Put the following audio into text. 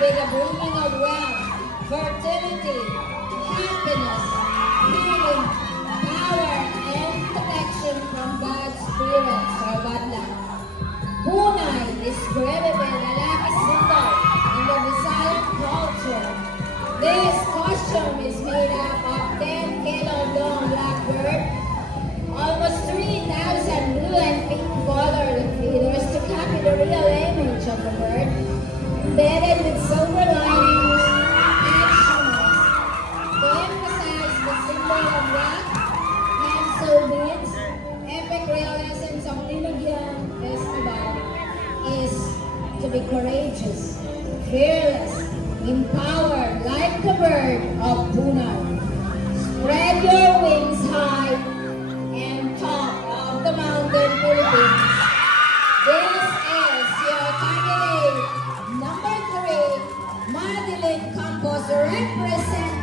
with the bringing of wealth, fertility, happiness, healing, power, and protection from bad spirits or bad luck. Punay is credible lalaki symbol in the Visayan culture. This costume is made up of 10 kilo long blackbird, almost 3,000 blue and pink colored feathers to copy the real image of the bird, embedded with silver linings and shimmers to emphasize the symbol of luck, cancel beads. Epic real essence of Dinuguan Festival is to be courageous, fearless, empowered like the bird of Punay. Spread your wings high and top of the mountain, Philippines. This is your candidate number 3, Madeline Campos, representing